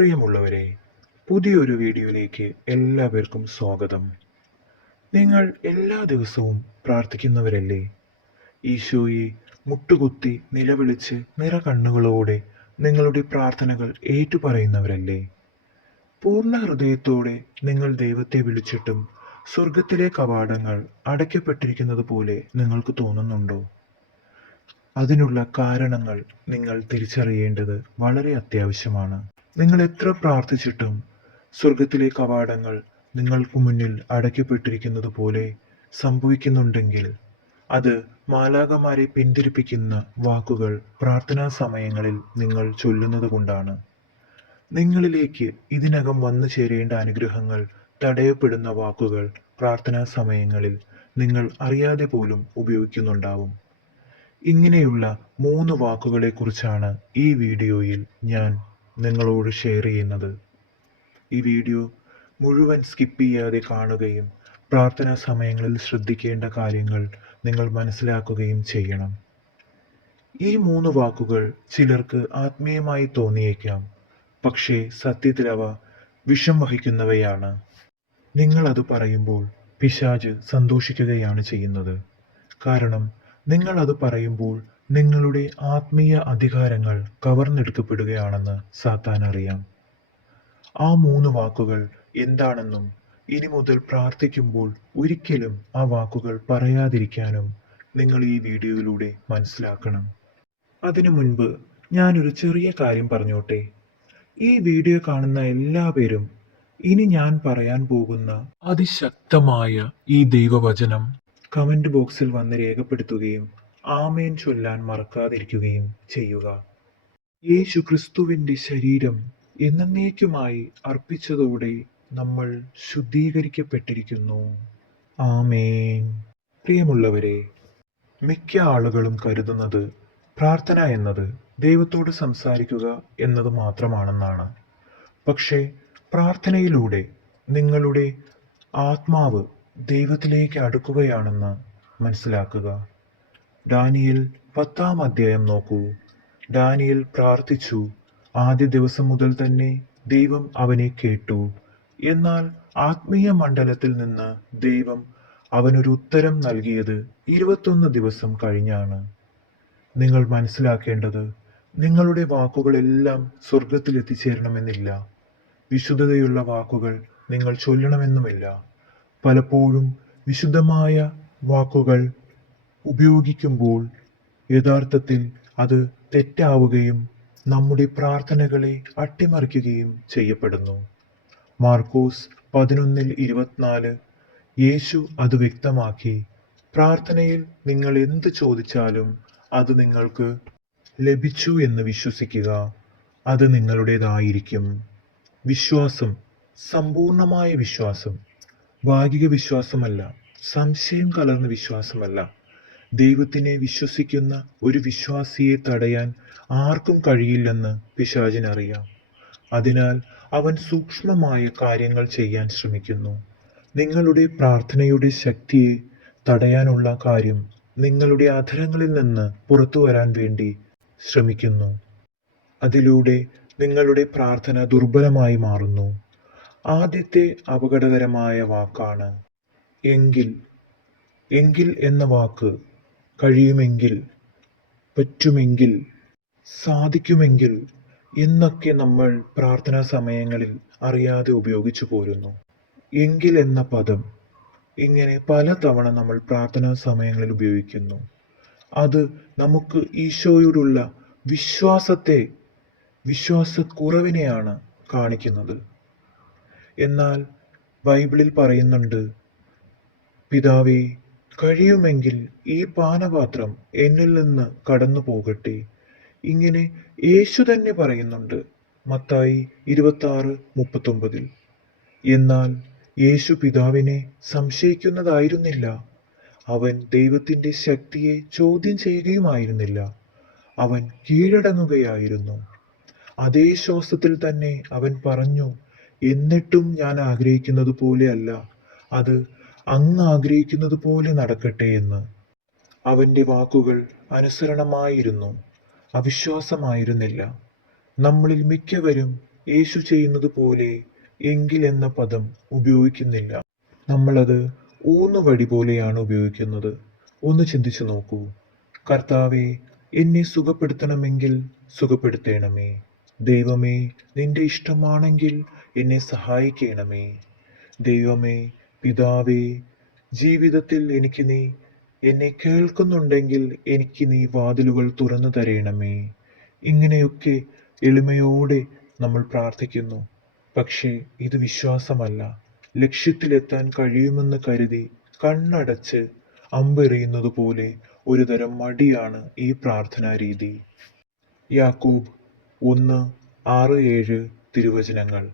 പ്രിയമുള്ളവരെ പുതിയൊരു വീഡിയോയിലേക്ക് എല്ലാവർക്കും സ്വാഗതം. നിങ്ങൾ എല്ലാ ദിവസവും പ്രാർത്ഥിക്കുന്നവരല്ലേ? ഈശോയെ മുട്ടുകുത്തി നിലവിളിച്ച് നിറകണ്ണുകളോടെ നിങ്ങളുടെ പ്രാർത്ഥനകൾ ഏറ്റുപറയുന്നവരല്ലേ? പൂർണ ഹൃദയത്തോടെ നിങ്ങൾ ദൈവത്തെ വിളിച്ചിട്ടും സ്വർഗത്തിലെ കവാടങ്ങൾ അടയ്ക്കപ്പെട്ടിരിക്കുന്നത് പോലെ നിങ്ങൾക്ക് തോന്നുന്നുണ്ടോ? അതിനുള്ള കാരണങ്ങൾ നിങ്ങൾ തിരിച്ചറിയേണ്ടത് വളരെ അത്യാവശ്യമാണ്. നിങ്ങൾ എത്ര പ്രാർത്ഥിച്ചിട്ടും സ്വർഗത്തിലെ കവാടങ്ങൾ നിങ്ങൾക്ക് മുന്നിൽ അടയ്ക്കപ്പെട്ടിരിക്കുന്നത് പോലെ സംഭവിക്കുന്നുണ്ടെങ്കിൽ അത് മാലാകമാരെ പിന്തിരിപ്പിക്കുന്ന വാക്കുകൾ പ്രാർത്ഥനാ സമയങ്ങളിൽ നിങ്ങൾ ചൊല്ലുന്നത് കൊണ്ടാണ്. നിങ്ങളിലേക്ക് ഇതിനകം വന്നു ചേരേണ്ട അനുഗ്രഹങ്ങൾ തടയപ്പെടുന്ന വാക്കുകൾ പ്രാർത്ഥനാ സമയങ്ങളിൽ നിങ്ങൾ അറിയാതെ പോലും ഉപയോഗിക്കുന്നുണ്ടാവും. ഇങ്ങനെയുള്ള മൂന്ന് വാക്കുകളെക്കുറിച്ചാണ് ഈ വീഡിയോയിൽ ഞാൻ നിങ്ങളോട് ഷെയർ ചെയ്യുന്നത്. ഈ വീഡിയോ മുഴുവൻ സ്കിപ്പ് ചെയ്യാതെ കാണുകയും പ്രാർത്ഥനാ സമയങ്ങളിൽ ശ്രദ്ധിക്കേണ്ട കാര്യങ്ങൾ നിങ്ങൾ മനസ്സിലാക്കുകയും ചെയ്യണം. ഈ മൂന്ന് വാക്കുകൾ ചിലർക്ക് ആത്മീയമായി തോന്നിയേക്കാം. പക്ഷേ സത്യത്തിൽ അവ വിഷം വഹിക്കുന്നവയാണ്. നിങ്ങൾ അത് പറയുമ്പോൾ പിശാജ് സന്തോഷിക്കുകയാണ് ചെയ്യുന്നത്. കാരണം നിങ്ങൾ അത് പറയുമ്പോൾ നിങ്ങളുടെ ആത്മീയ അധികാരങ്ങൾ കവർന്നെടുക്കപ്പെടുകയാണെന്ന് സാത്താൻ അറിയാം. ആ മൂന്ന് വാക്കുകൾ എന്താണെന്നും ഇനി മുതൽ പ്രാർത്ഥിക്കുമ്പോൾ ഒരിക്കലും ആ വാക്കുകൾ പറയാതിരിക്കാനും നിങ്ങൾ ഈ വീഡിയോയിലൂടെ മനസ്സിലാക്കണം. അതിനു മുൻപ് ഞാനൊരു ചെറിയ കാര്യം പറഞ്ഞോട്ടെ. ഈ വീഡിയോ കാണുന്ന എല്ലാ പേരും ഇനി ഞാൻ പറയാൻ പോകുന്ന അതിശക്തമായ ഈ ദൈവവചനം കമന്റ് ബോക്സിൽ വന്ന് രേഖപ്പെടുത്തുകയും ആമേൻ ചൊല്ലാൻ മറക്കാതിരിക്കുകയും ചെയ്യുക. യേശു ക്രിസ്തുവിന്റെ ശരീരം എന്നേക്കുമായി അർപ്പിച്ചതോടെ നമ്മൾ ശുദ്ധീകരിക്കപ്പെട്ടിരിക്കുന്നു. ആമേൻ. പ്രിയമുള്ളവരെ മിക്ക ആളുകളും കരുതുന്നത് പ്രാർത്ഥന എന്നത് ദൈവത്തോട് സംസാരിക്കുക എന്നത് മാത്രമാണെന്നാണ്. പക്ഷേ പ്രാർത്ഥനയിലൂടെ നിങ്ങളുടെ ആത്മാവ് ദൈവത്തിലേക്ക് അടുക്കുകയാണെന്ന് മനസ്സിലാക്കുക. ഡാനിയൽ പത്താം അധ്യായം നോക്കൂ. ഡാനിയൽ പ്രാർത്ഥിച്ചു. ആദ്യ ദിവസം മുതൽ തന്നെ ദൈവം അവനെ കേട്ടു. എന്നാൽ ആത്മീയ മണ്ഡലത്തിൽ നിന്ന് ദൈവം അവനൊരു ഉത്തരം നൽകിയത് ഇരുപത്തൊന്ന് ദിവസം കഴിഞ്ഞാണ്. നിങ്ങൾ മനസ്സിലാക്കേണ്ടത് നിങ്ങളുടെ വാക്കുകളെല്ലാം സ്വർഗത്തിൽ എത്തിച്ചേരണമെന്നില്ല. വിശുദ്ധതയുള്ള വാക്കുകൾ നിങ്ങൾ ചൊല്ലണമെന്നുമില്ല. പലപ്പോഴും വിശുദ്ധമായ വാക്കുകൾ ഉപയോഗിക്കുമ്പോൾ യഥാർത്ഥത്തിൽ അത് തെറ്റാവുകയും നമ്മുടെ പ്രാർത്ഥനകളെ അട്ടിമറിക്കുകയും ചെയ്യപ്പെടുന്നു. മാർക്കോസ് പതിനൊന്നിൽ ഇരുപത്തിനാല് യേശു അത് വ്യക്തമാക്കി പ്രാർത്ഥനയിൽ നിങ്ങൾ എന്ത് ചോദിച്ചാലും അത് നിങ്ങൾക്ക് ലഭിച്ചു എന്ന് വിശ്വസിക്കുക. അത് നിങ്ങളുടേതായിരിക്കും. വിശ്വാസം സമ്പൂർണമായ വിശ്വാസം. ഭാഗിക വിശ്വാസമല്ല സംശയം കലർന്ന വിശ്വാസമല്ല. ദൈവത്തിനെ വിശ്വസിക്കുന്ന ഒരു വിശ്വാസിയെ തടയാൻ ആർക്കും കഴിയില്ലെന്ന് പിശാചിനറിയാം. അതിനാൽ അവൻ സൂക്ഷ്മമായ കാര്യങ്ങൾ ചെയ്യാൻ ശ്രമിക്കുന്നു. നിങ്ങളുടെ പ്രാർത്ഥനയുടെ ശക്തിയെ തടയാനുള്ള കാര്യം നിങ്ങളുടെ അധരങ്ങളിൽ നിന്ന് പുറത്തു വരാൻ വേണ്ടി ശ്രമിക്കുന്നു. അതിലൂടെ നിങ്ങളുടെ പ്രാർത്ഥന ദുർബലമായി മാറുന്നു. ആദ്യത്തെ അപകടകരമായ വാക്കാണ് എങ്കിൽ. എങ്കിൽ എന്ന വാക്ക് കഴിയുമെങ്കിൽ പറ്റുമെങ്കിൽ സാധിക്കുമെങ്കിൽ എന്നൊക്കെ നമ്മൾ പ്രാർത്ഥനാ സമയങ്ങളിൽ അറിയാതെ ഉപയോഗിച്ചു പോരുന്നു. എങ്കിൽ എന്ന പദം ഇങ്ങനെ പലതവണ നമ്മൾ പ്രാർത്ഥനാ സമയങ്ങളിൽ ഉപയോഗിക്കുന്നു. അത് നമുക്ക് ഈശോയോടുള്ള വിശ്വാസത്തെ വിശ്വാസക്കുറവിനെയാണ് കാണിക്കുന്നത്. എന്നാൽ ബൈബിളിൽ പറയുന്നുണ്ട് പിതാവേ കഴിയുമെങ്കിൽ ഈ പാനപാത്രം എന്നിൽ നിന്ന് കടന്നു പോകട്ടെ. ഇങ്ങനെ യേശു തന്നെ പറയുന്നുണ്ട് മത്തായി ഇരുപത്തി ആറ് മുപ്പത്തൊമ്പതിൽ. എന്നാൽ യേശു പിതാവിനെ സംശയിക്കുന്നതായിരുന്നില്ല. അവൻ ദൈവത്തിന്റെ ശക്തിയെ ചോദ്യം ചെയ്യുകയുമായിരുന്നില്ല. അവൻ കീഴടങ്ങുകയായിരുന്നു. അതേ ശ്വാസത്തിൽ തന്നെ അവൻ പറഞ്ഞു എന്നിട്ടും ഞാൻ ആഗ്രഹിക്കുന്നത് പോലെയല്ല അത് അങ്ങ് ആഗ്രഹിക്കുന്നത് പോലെ നടക്കട്ടെ എന്ന്. അവന്റെ വാക്കുകൾ അനുസരണമായിരുന്നു. അവിശ്വാസമായിരുന്നില്ല. നമ്മളിൽ മിക്കവരും യേശു ചെയ്യുന്നത് പോലെ എങ്കിൽ എന്ന പദം ഉപയോഗിക്കുന്നില്ല. നമ്മളത് ഊന്നുവടി പോലെയാണ് ഉപയോഗിക്കുന്നത്. ഒന്ന് ചിന്തിച്ചു നോക്കൂ. കർത്താവെ എന്നെ സുഖപ്പെടുത്തണമെങ്കിൽ സുഖപ്പെടുത്തേണമേ. ദൈവമേ നിന്റെ ഇഷ്ടമാണെങ്കിൽ എന്നെ സഹായിക്കണമേ. ദൈവമേ പിതാവേ ജീവിതത്തിൽ എനിക്ക് നീ എന്നെ കേൾക്കുന്നുണ്ടെങ്കിൽ എനിക്ക് നീ വാതിലുകൾ തുറന്നു തരയണമേ ഇങ്ങനെയൊക്കെ എളിമയോടെ നമ്മൾ പ്രാർത്ഥിക്കുന്നു. പക്ഷേ ഇത് വിശ്വാസമല്ല. ലക്ഷ്യത്തിലെത്താൻ കഴിയുമെന്ന് കരുതി കണ്ണടച്ച് അമ്പെറിയുന്നത് പോലെ ഒരു തരം മടിയാണ് ഈ പ്രാർത്ഥനാ രീതി യാക്കൂബ് ഒന്ന് ആറ് ഏഴ് തിരുവചനങ്ങൾ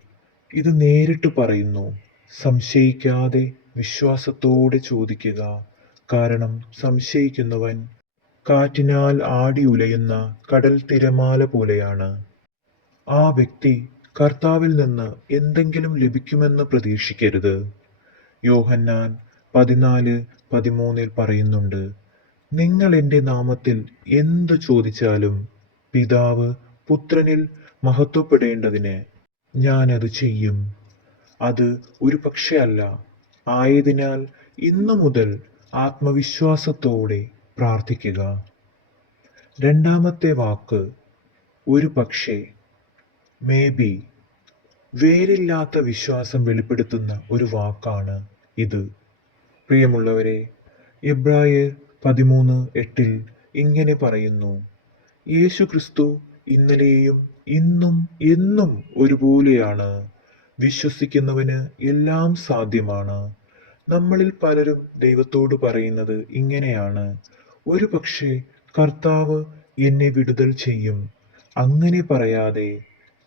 ഇത് നേരിട്ട് പറയുന്നു. സംശയിക്കാതെ വിശ്വാസത്തോടെ ചോദിക്കുക. കാരണം സംശയിക്കുന്നവൻ കാറ്റിനാൽ ആടി ഉലയുന്ന കടൽ തിരമാല പോലെയാണ്. ആ വ്യക്തി കർത്താവിൽ നിന്ന് എന്തെങ്കിലും ലഭിക്കുമെന്ന് പ്രതീക്ഷിക്കരുത്. യോഹന്നാൻ പതിനാല് പതിമൂന്നിൽ പറയുന്നുണ്ട് നിങ്ങൾ എന്റെ നാമത്തിൽ എന്തു ചോദിച്ചാലും പിതാവ് പുത്രനിൽ മഹത്വപ്പെടേണ്ടതിന് ഞാനത് ചെയ്യും. അത് ഒരു പക്ഷേ അല്ല ആയതിനാൽ ഇന്നു മുതൽ ആത്മവിശ്വാസത്തോടെ പ്രാർത്ഥിക്കുക. രണ്ടാമത്തെ വാക്ക് ഒരു പക്ഷേ മേ ബി വേരില്ലാത്ത വിശ്വാസം വെളിപ്പെടുത്തുന്ന ഒരു വാക്കാണ് ഇത്. പ്രിയമുള്ളവരെ എബ്രായർ പതിമൂന്ന് എട്ടിൽ ഇങ്ങനെ പറയുന്നു യേശു ക്രിസ്തു ഇന്നലെയും ഇന്നും എന്നും ഒരുപോലെയാണ്. വിശ്വസിക്കുന്നവന് എല്ലാം സാധ്യമാണ്. നമ്മളിൽ പലരും ദൈവത്തോട് പറയുന്നത് ഇങ്ങനെയാണ്. ഒരു പക്ഷേ കർത്താവ് എന്നെ വിടുതൽ ചെയ്യും. അങ്ങനെ പറയാതെ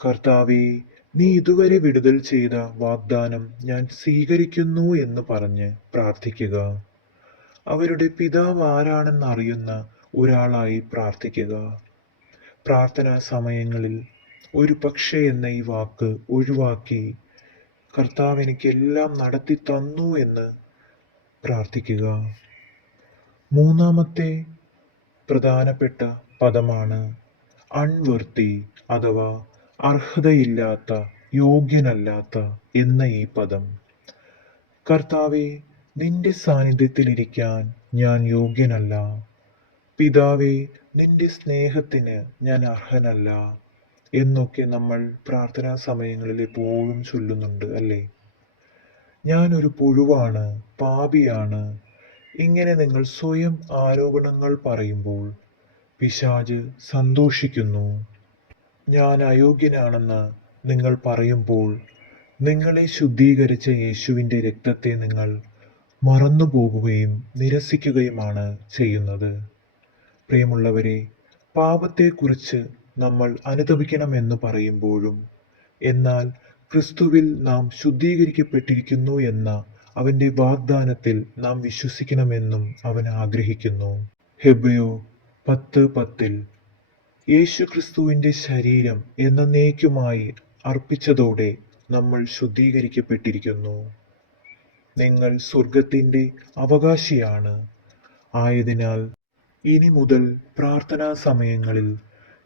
കർത്താവെ നീ ഇതുവരെ വിടുതൽ ചെയ്ത വാഗ്ദാനം ഞാൻ സ്വീകരിക്കുന്നു എന്ന് പറഞ്ഞ് പ്രാർത്ഥിക്കുക. അവരുടെ പിതാവ് ആരാണെന്ന് അറിയുന്ന ഒരാളായി പ്രാർത്ഥിക്കുക. പ്രാർത്ഥനാ സമയങ്ങളിൽ ഒരു പക്ഷേ എന്ന ഈ വാക്ക് ഒഴിവാക്കി കർത്താവ് എനിക്ക് എല്ലാം നടത്തി തന്നു എന്ന് പ്രാർത്ഥിക്കുക. മൂന്നാമത്തെ പ്രധാനപ്പെട്ട പദമാണ് അൺവർത്തി അഥവാ അർഹതയില്ലാത്ത യോഗ്യനല്ലാത്ത എന്ന ഈ പദം. കർത്താവെ നിന്റെ സാന്നിധ്യത്തിലിരിക്കാൻ ഞാൻ യോഗ്യനല്ല. പിതാവേ നിന്റെ സ്നേഹത്തിന് ഞാൻ അർഹനല്ല. എന്നൊക്കെ നമ്മൾ പ്രാർത്ഥനാ സമയങ്ങളിൽ എപ്പോഴും ചൊല്ലുന്നുണ്ട് അല്ലേ? ഞാനൊരു പുഴുവാണ് പാപിയാണ്. ഇങ്ങനെ നിങ്ങൾ സ്വയം ആരോപണങ്ങൾ പറയുമ്പോൾ പിശാജ് സന്തോഷിക്കുന്നു. ഞാൻ അയോഗ്യനാണെന്ന് നിങ്ങൾ പറയുമ്പോൾ നിങ്ങളെ ശുദ്ധീകരിച്ച യേശുവിന്റെ രക്തത്തെ നിങ്ങൾ മറന്നുപോകുകയും നിരസിക്കുകയുമാണ് ചെയ്യുന്നത്. പ്രിയമുള്ളവരെ പാപത്തെക്കുറിച്ച് നമ്മൾ അനുതപിക്കണമെന്ന് പറയുമ്പോഴും എന്നാൽ ക്രിസ്തുവിൽ നാം ശുദ്ധീകരിക്കപ്പെട്ടിരിക്കുന്നു എന്ന അവന്റെ വാഗ്ദാനത്തിൽ നാം വിശ്വസിക്കണമെന്നും അവൻ ആഗ്രഹിക്കുന്നു. ഹെബ്രയോ പത്ത് പത്തിൽ യേശു ക്രിസ്തുവിന്റെ ശരീരം എന്നേക്കുമായി അർപ്പിച്ചതോടെ നമ്മൾ ശുദ്ധീകരിക്കപ്പെട്ടിരിക്കുന്നു. നിങ്ങൾ സ്വർഗത്തിന്റെ അവകാശിയാണ്. ആയതിനാൽ ഇനി മുതൽ പ്രാർത്ഥനാ സമയങ്ങളിൽ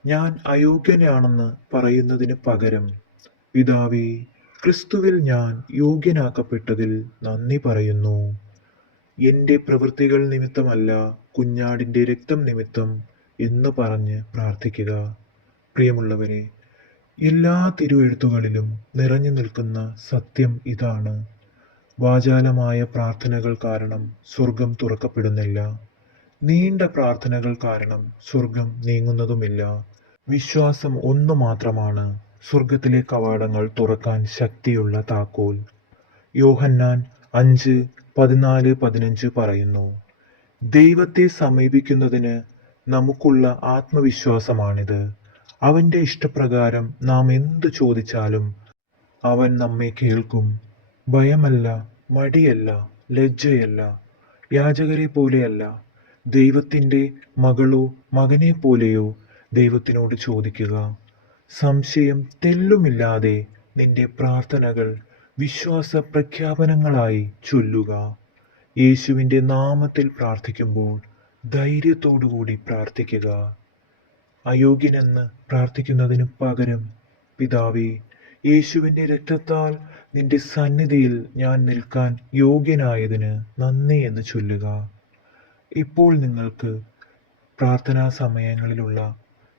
ഞാൻ അയോഗ്യനാണെന്ന് പറയുന്നതിന് പകരം പിതാവേ ക്രിസ്തുവിൽ ഞാൻ യോഗ്യനാക്കപ്പെട്ടതിൽ നന്ദി പറയുന്നു. എന്റെ പ്രവൃത്തികൾ നിമിത്തമല്ല കുഞ്ഞാടിന്റെ രക്തം നിമിത്തം എന്ന് പറഞ്ഞ് പ്രാർത്ഥിക്കുക. പ്രിയമുള്ളവരെ എല്ലാ തിരുവെഴുത്തുകളിലും നിറഞ്ഞു നിൽക്കുന്ന സത്യം ഇതാണ്. വാചാലമായ പ്രാർത്ഥനകൾ കാരണം സ്വർഗം തുറക്കപ്പെടുന്നില്ല. നീണ്ട പ്രാർത്ഥനകൾ കാരണം സ്വർഗം നീങ്ങുന്നതുമില്ല. വിശ്വാസം ഒന്നു മാത്രമാണ് സ്വർഗത്തിലെ കവാടങ്ങൾ തുറക്കാൻ ശക്തിയുള്ള താക്കോൽ. യോഹന്നാൻ അഞ്ച് പതിനാല് പതിനഞ്ച് പറയുന്നു ദൈവത്തെ സമീപിക്കുന്നതിന് നമുക്കുള്ള ആത്മവിശ്വാസമാണിത്. അവന്റെ ഇഷ്ടപ്രകാരം നാം എന്തു ചോദിച്ചാലും അവൻ നമ്മെ കേൾക്കും. ഭയമല്ല മടിയല്ല ലജ്ജയല്ല യാചകരെ പോലെയല്ല. ദൈവത്തിന്റെ മകളോ മകനെ പോലെയോ ദൈവത്തിനോട് ചോദിക്കുക. സംശയം തെല്ലുമില്ലാതെ നിന്റെ പ്രാർത്ഥനകൾ വിശ്വാസ പ്രഖ്യാപനങ്ങളായി ചൊല്ലുക. യേശുവിന്റെ നാമത്തിൽ പ്രാർത്ഥിക്കുമ്പോൾ ധൈര്യത്തോടുകൂടി പ്രാർത്ഥിക്കുക. അയോഗ്യനെന്ന് പ്രാർത്ഥിക്കുന്നതിന് പകരം പിതാവേ യേശുവിന്റെ രക്തത്താൽ നിന്റെ സന്നിധിയിൽ ഞാൻ നിൽക്കാൻ യോഗ്യനായതിന് നന്ദി എന്ന് ചൊല്ലുക. ഇപ്പോൾ നിങ്ങൾക്ക് പ്രാർത്ഥനാ സമയങ്ങളിലുള്ള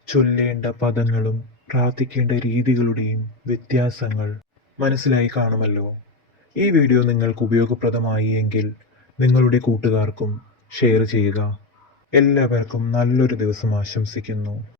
ചൊല്ലേണ്ട പദങ്ങളും പ്രാർത്ഥിക്കേണ്ട രീതികളുടെയും വ്യത്യാസങ്ങൾ മനസ്സിലായി കാണുമല്ലോ. ഈ വീഡിയോ നിങ്ങൾക്ക് ഉപയോഗപ്രദമായി എങ്കിൽ നിങ്ങളുടെ കൂട്ടുകാർക്കും ഷെയർ ചെയ്യുക. എല്ലാവർക്കും നല്ലൊരു ദിവസം ആശംസിക്കുന്നു.